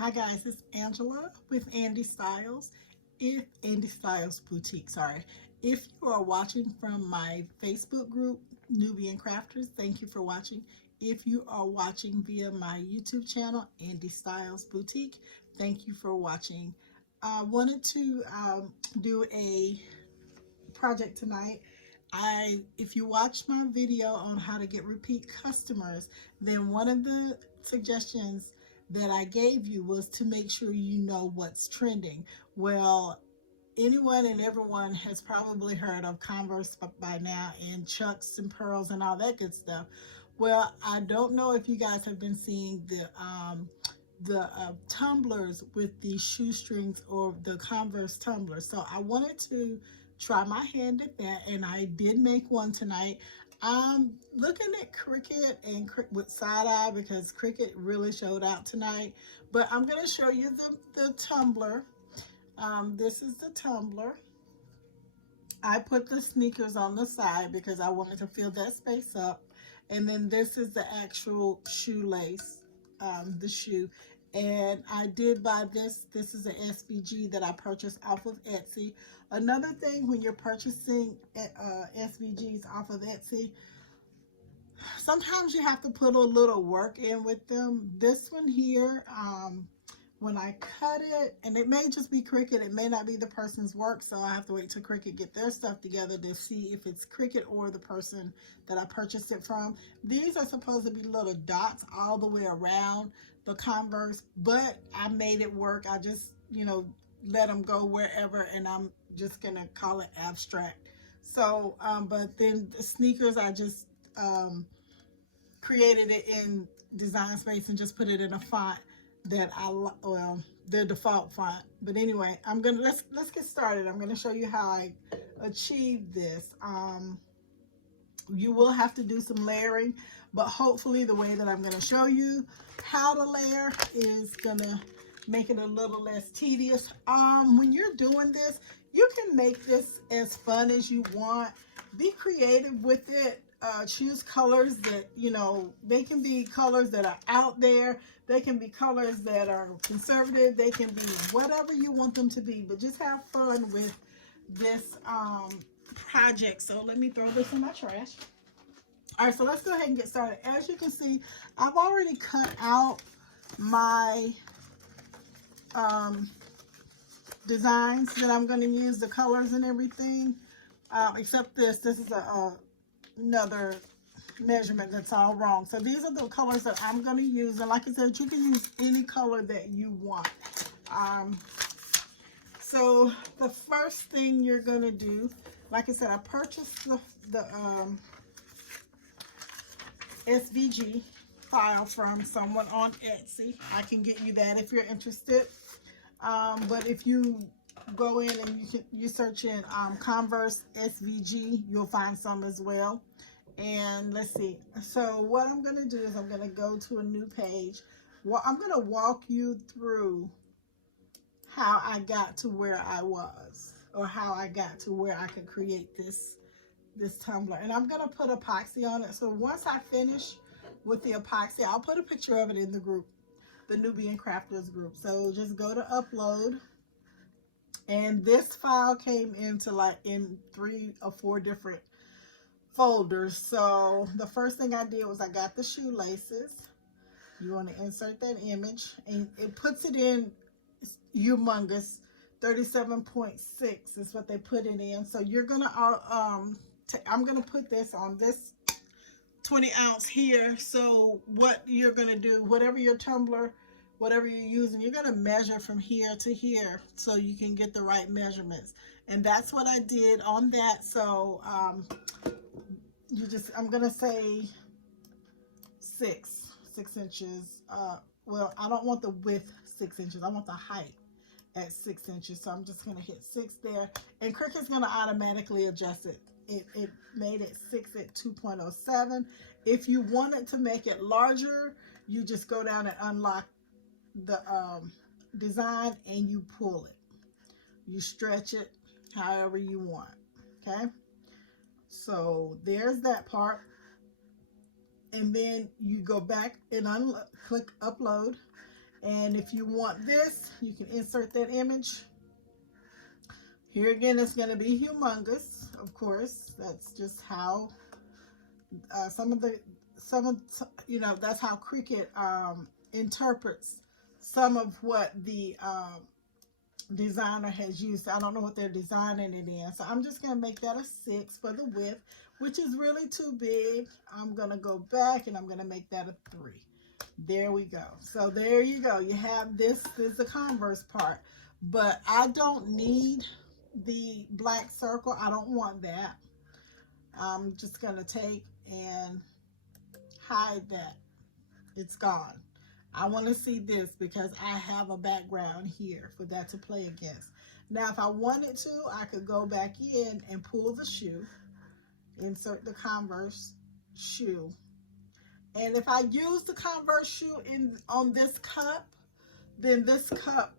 Hi guys, it's Angela with Andy Styles. If Andy Styles Boutique, sorry. If you are watching from my Facebook group, Nubian Crafters, thank you for watching. If you are watching via my YouTube channel, Andy Styles Boutique, thank you for watching. I wanted to do a project tonight. If you watch my video on how to get repeat customers, then one of the suggestions that I gave you was to make sure you know what's trending. Well, anyone and everyone has probably heard of Converse by now, and Chucks and Pearls and all that good stuff. Well, I don't know if you guys have been seeing the tumblers with the shoestrings, or the Converse tumblers. So I wanted to try my hand at that, and I did make one tonight. I'm looking at Cricut and with side eye because Cricut really showed out tonight. But I'm going to show you the tumbler. This is the tumbler. I put the sneakers on the side because I wanted to fill that space up. And then this is the actual shoelace, the shoe. And I did buy this. This is an SVG that I purchased off of Etsy. Another thing, when you're purchasing SVGs off of Etsy, sometimes you have to put a little work in with them. This one here, when I cut it, and it may just be Cricut, it may not be the person's work, so I have to wait till Cricut get their stuff together to see if it's Cricut or the person that I purchased it from. These are supposed to be little dots all the way around the Converse, but I made it work. I just, let them go wherever, and I'm just gonna call it abstract. So, but then the sneakers, I just created it in Design Space and just put it in a font that well, the default font. But anyway, let's get started. I'm gonna show you how I achieved this. You will have to do some layering, but hopefully the way that I'm gonna show you how to layer is gonna make it a little less tedious. When you're doing this, you can make this as fun as you want. Be creative with it. Choose colors that, they can be colors that are out there. They can be colors that are conservative. They can be whatever you want them to be, but just have fun with this project. So let me throw this in my trash. All right, so let's go ahead and get started. As you can see, I've already cut out my designs that I'm going to use, the colors and everything, except this is another measurement that's all wrong. So these are the colors that I'm going to use, and like I said, you can use any color that you want. So the first thing you're going to do, like I said, I purchased the SVG file from someone on Etsy. I can get you that if you're interested. But if you go in and you search in Converse SVG, you'll find some as well. And let's see. So what I'm going to do is I'm going to go to a new page. Well, I'm going to walk you through how I got to where I was, or how I got to where I could create this tumbler. And I'm going to put epoxy on it. So once I finish with the epoxy, I'll put a picture of it in the group, the Nubian Crafters group. So just go to upload. And this file came into in 3 or 4 different folders. So the first thing I did was I got the shoelaces. You want to insert that image, and it puts it in humongous 37.6 is what they put it in. So you're gonna I'm gonna put this on this 20 ounce here. So what you're gonna do, whatever your tumbler, whatever you're using, you're gonna measure from here to here so you can get the right measurements. And that's what I did on that. So I'm gonna say 6 inches. Well, I don't want the width 6 inches. I want the height at 6 inches. So I'm just gonna hit 6 there, and Cricut's gonna automatically adjust it. It made it 6 at 2.07. If you wanted to make it larger, you just go down and unlock the design and you pull it. You stretch it however you want. Okay, so there's that part. And then you go back and click upload, And if you want this, you can insert that image. Here again, it's going to be humongous, of course. That's just how that's how Cricut interprets some of what the designer has used. I don't know what they're designing it in. So I'm just going to make that a 6 for the width, which is really too big. I'm going to go back and I'm going to make that a 3. There we go. So there you go. You have this is the Converse part, but I don't need the black circle. I don't want that. I'm just going to take and hide that. It's gone. I want to see this because I have a background here for that to play against. Now, if I wanted to, I could go back in and pull the shoe, insert the Converse shoe. And if I use the Converse shoe on this cup, then this cup,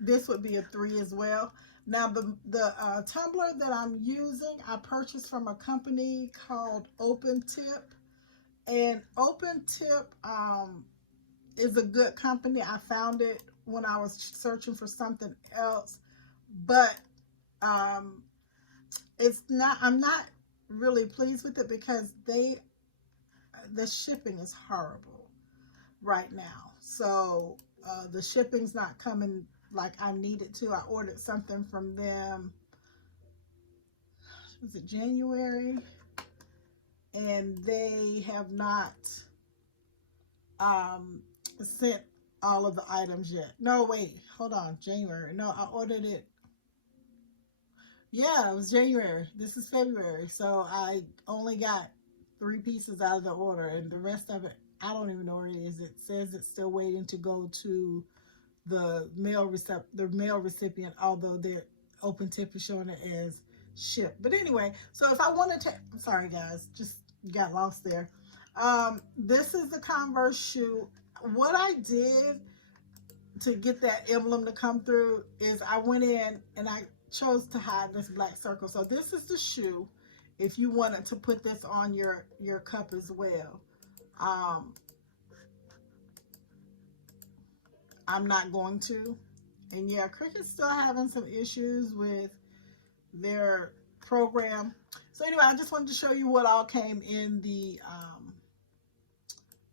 this would be a 3 as well. Now, the tumbler that I'm using, I purchased from a company called Open Tip. And Open Tip is a good company. I found it when I was searching for something else. But I'm not really pleased with it because the shipping is horrible right now. So the shipping's not coming like I need it to. I ordered something from them, was it January? And they have not sent all of the items yet. No, wait, hold on, January. No, I ordered it. Yeah, it was January. This is February. So I only got 3 pieces out of the order, and the rest of it, I don't even know where it is. It says it's still waiting to go to the mail recipient, although their Open Tip is showing it as shipped. But anyway, so if I wanted to, I'm sorry guys, just got lost there. This is the Converse shoe. What I did to get that emblem to come through is I went in and I chose to hide this black circle. So this is the shoe if you wanted to put this on your cup as well. I'm not going to. And yeah, Cricut's still having some issues with their program. So anyway, I just wanted to show you what all came in the,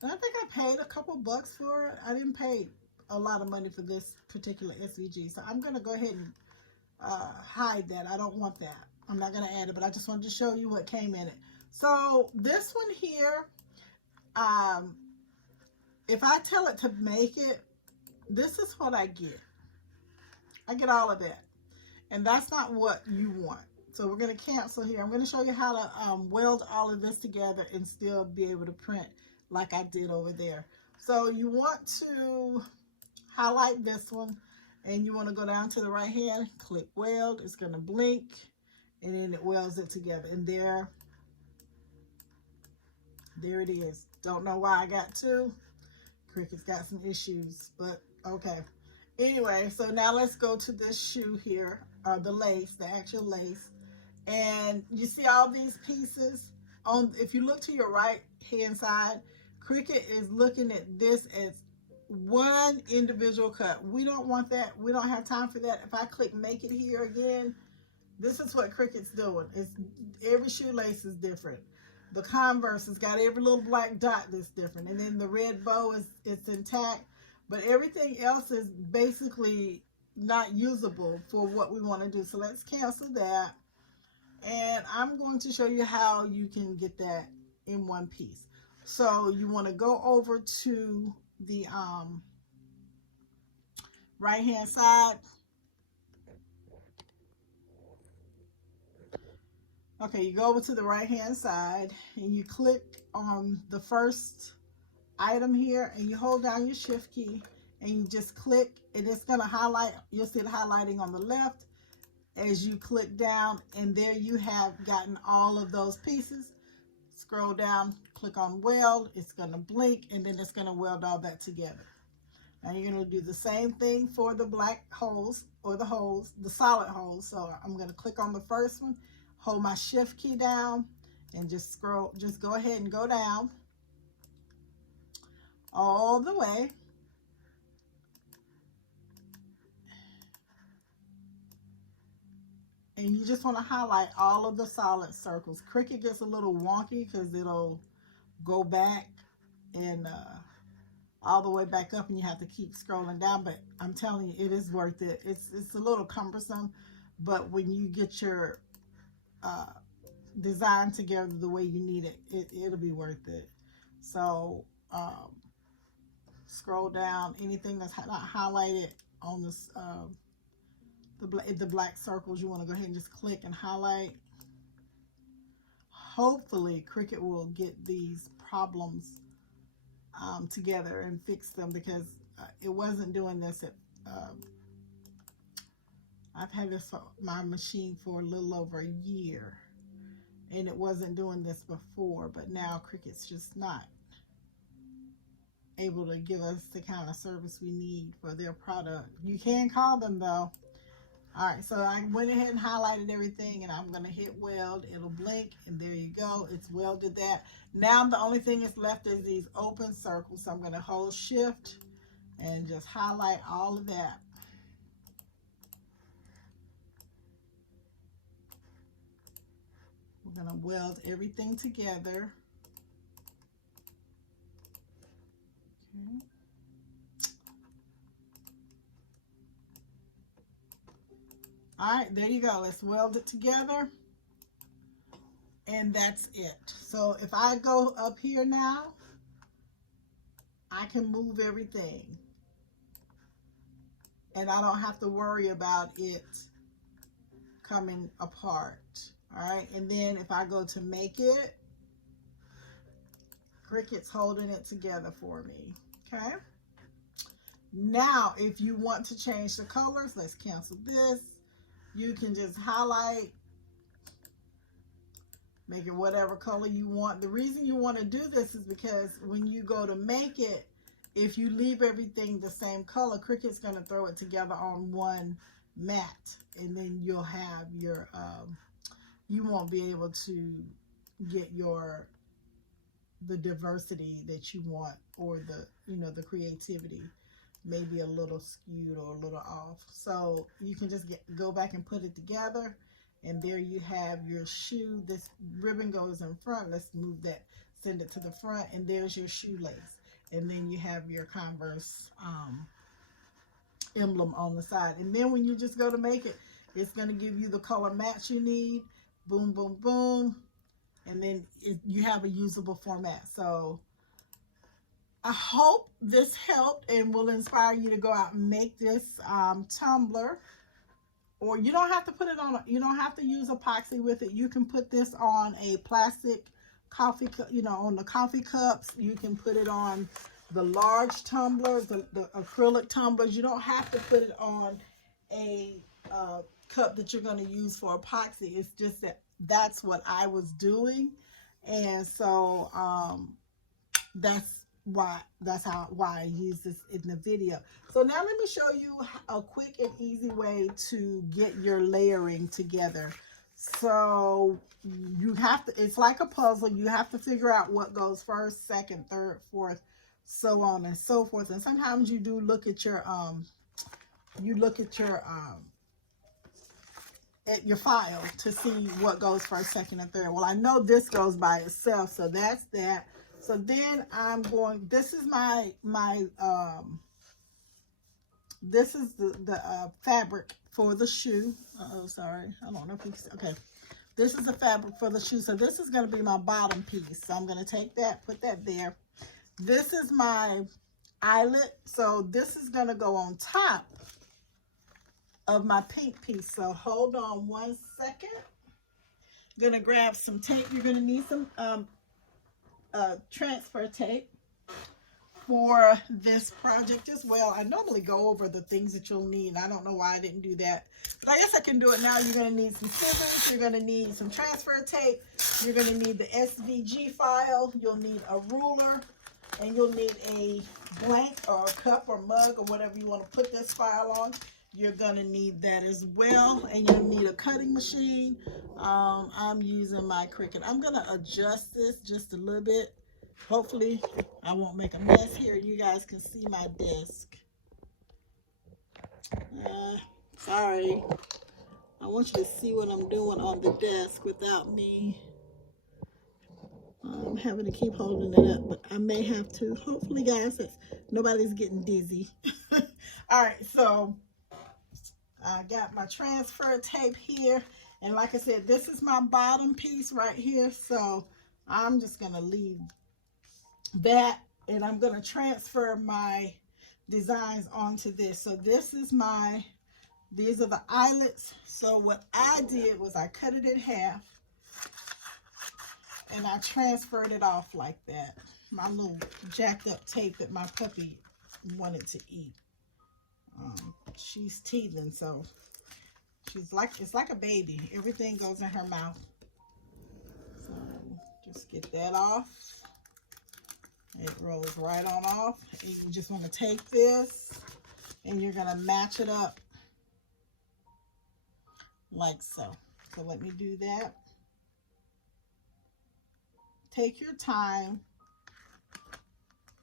and I think I paid a couple bucks for it. I didn't pay a lot of money for this particular SVG. So I'm going to go ahead and hide that. I don't want that. I'm not going to add it, but I just wanted to show you what came in it. So this one here, if I tell it to make it, this is what I get. I get all of that. And that's not what you want. So we're going to cancel here. I'm going to show you how to weld all of this together and still be able to print like I did over there. So you want to highlight this one and you want to go down to the right hand, click weld. It's going to blink and then it welds it together. And there it is. Don't know why I got 2. Cricut's got some issues, but okay. Anyway, so now let's go to this shoe here, the lace, the actual lace. And you see all these pieces? If you look to your right hand side, Cricut is looking at this as one individual cut. We don't want that. We don't have time for that. If I click make it here again, this is what Cricut's doing. Every shoelace is different. The Converse has got every little black dot that's different. And then the red bow it's intact. But everything else is basically not usable for what we want to do. So let's cancel that. And I'm going to show you how you can get that in one piece. So you want to go over to the right hand side. Okay, you go over to the right hand side and you click on the first item here and you hold down your shift key and you just click and it's going to highlight. You'll see it highlighting on the left as you click down, and there you have gotten all of those pieces. Scroll down, click on weld. It's going to blink and then it's going to weld all that together. Now you're going to do the same thing for the black holes or the solid holes. So I'm going to click on the first one, hold my shift key down and just go ahead and go down all the way. And you just want to highlight all of the solid circles. Cricut gets a little wonky because it'll go back and all the way back up, and you have to keep scrolling down. But I'm telling you, it is worth it. It's a little cumbersome, but when you get your design together the way you need it, it'll be worth it. So scroll down. Anything that's not highlighted on this the black circles, you want to go ahead and just click and highlight. Hopefully Cricut will get these problems together and fix them, because it wasn't doing this at I've had this my machine for a little over a year, and it wasn't doing this before, but now Cricut's just not able to give us the kind of service we need for their product. You can call them though. All right, so I went ahead and highlighted everything, and I'm going to hit weld. It'll blink, and there you go. It's welded that. Now the only thing that's left is these open circles, so I'm going to hold shift and just highlight all of that. We're going to weld everything together. Okay. All right, there you go. Let's weld it together. And that's it. So if I go up here now, I can move everything. And I don't have to worry about it coming apart. All right, and then if I go to make it, Cricut's holding it together for me. Okay. Now, if you want to change the colors, let's cancel this. You can just highlight, make it whatever color you want. The reason you want to do this is because when you go to make it, if you leave everything the same color, Cricut's going to throw it together on one mat, and then you'll have your, you won't be able to get the diversity that you want, or the creativity. Maybe a little skewed or a little off. So you can just go back and put it together, and there you have your shoe. This ribbon goes in front. Let's move that, send it to the front, and there's your shoelace. And then you have your Converse emblem on the side. And then when you just go to make it, it's going to give you the color match you need. Boom, boom, boom. And then you have a usable format. So I hope this helped and will inspire you to go out and make this tumbler. Or you don't have to put it on, you don't have to use epoxy with it. You can put this on a plastic coffee cup, on the coffee cups. You can put it on the large tumblers, the acrylic tumblers. You don't have to put it on a cup that you're going to use for epoxy. It's just that's what I was doing. And so that's why I use this in the video. So now let me show you a quick and easy way to get your layering together. So you have to, it's like a puzzle. You have to figure out what goes first, second, third, fourth, so on and so forth. And sometimes you do look at your file to see what goes first, second, and third. Well, I know this goes by itself, so that's that. So then I'm going, this is this is the fabric for the shoe. Oh, sorry. I don't know if you can see. Okay. This is the fabric for the shoe. So this is going to be my bottom piece. So I'm going to take that, put that there. This is my eyelet. So this is going to go on top of my pink piece. So hold on 1 second. I'm going to grab some tape. You're going to need some transfer tape for this project as well. I normally go over the things that you'll need, and I don't know why I didn't do that, but I guess I can do it now. You're going to need some scissors, you're going to need some transfer tape, you're going to need the SVG file, you'll need a ruler, and you'll need a blank or a cup or mug or whatever you want to put this file on. You're going to need that as well, and you'll need a cutting machine. I'm using my Cricut. I'm going to adjust this just a little bit. Hopefully I won't make a mess here. You guys can see my desk. Sorry. I want you to see what I'm doing on the desk without me having to keep holding it up, but I may have to. Hopefully, guys, nobody's getting dizzy. All right, so I got my transfer tape here, and like I said, this is my bottom piece right here, so I'm just going to leave that, and I'm going to transfer my designs onto this. So this is these are the eyelets. So what I did was I cut it in half, and I transferred it off like that. My little jacked up tape that my puppy wanted to eat. She's teething, so it's like a baby. Everything goes in her mouth. So just get that off. It rolls right on off. And you just want to take this and you're going to match it up like so. So let me do that. Take your time.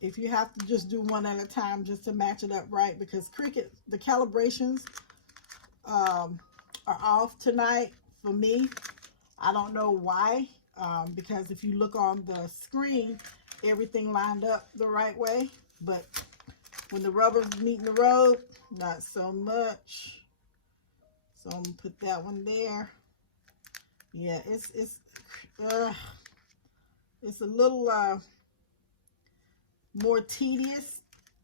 If you have to just do one at a time just to match it up right, because Cricut, the calibrations are off tonight for me. I don't know why, because if you look on the screen, everything lined up the right way, but when the rubber's meeting the road, not so much. So I'm gonna put that one there. Yeah, it's a little more tedious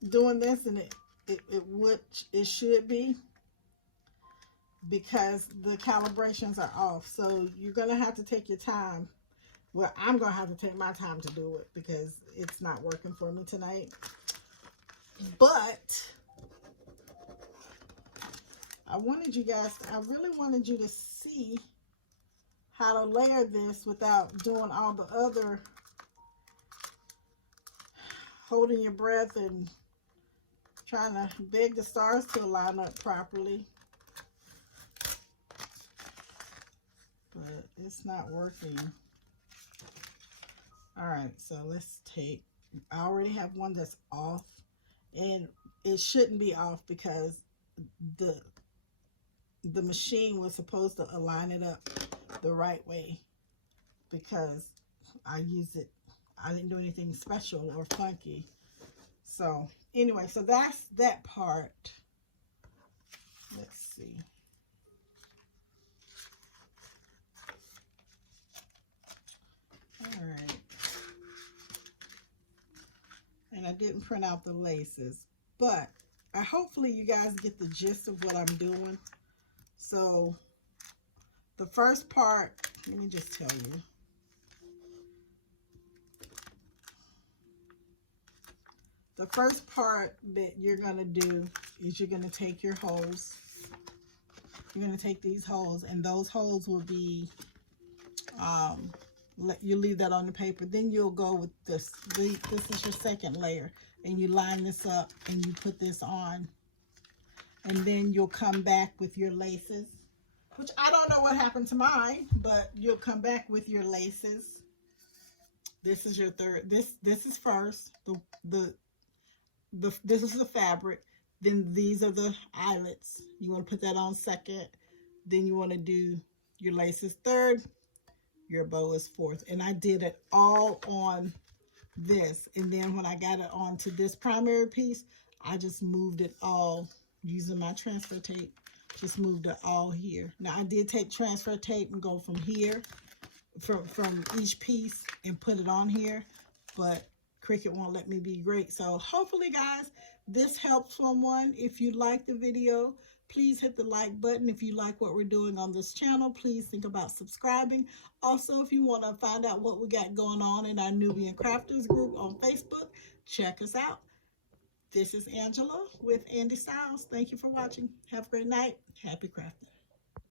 doing this than it should be, because the calibrations are off. So you're gonna have to take your time. Well, I'm gonna have to take my time to do it because it's not working for me tonight. But I really wanted you to see how to layer this without doing all the other holding your breath and trying to beg the stars to line up properly. But it's not working. All right, so let's take, I already have one that's off, and it shouldn't be off because the machine was supposed to align it up the right way, because I didn't do anything special or funky. So anyway, so that's that part. Let's see. All right. And I didn't print out the laces, but hopefully you guys get the gist of what I'm doing. So the first part, let me just tell you. The first part that you're going to do is you're going to take your holes. You're going to take these holes, and those holes will be, you leave that on the paper. Then you'll go with this. This is your second layer, and you line this up and you put this on. And then you'll come back with your laces, which I don't know what happened to mine, but you'll come back with your laces. This is your third. This is first. This is the fabric. Then these are the eyelets. You want to put that on second. Then you want to do your laces third. Your bow is fourth. And I did it all on this. And then when I got it onto this primary piece, I just moved it all using my transfer tape. Just moved it all here. Now I did take transfer tape and go from here, from each piece, and put it on here, but Cricut won't let me be great. So hopefully, guys, this helps someone. If you like the video, please hit the like button. If you like what we're doing on this channel, please think about subscribing. Also, if you want to find out what we got going on in our Nubian Crafters group on Facebook, check us out. This is Angela with Andy Styles. Thank you for watching. Have a great night. Happy crafting.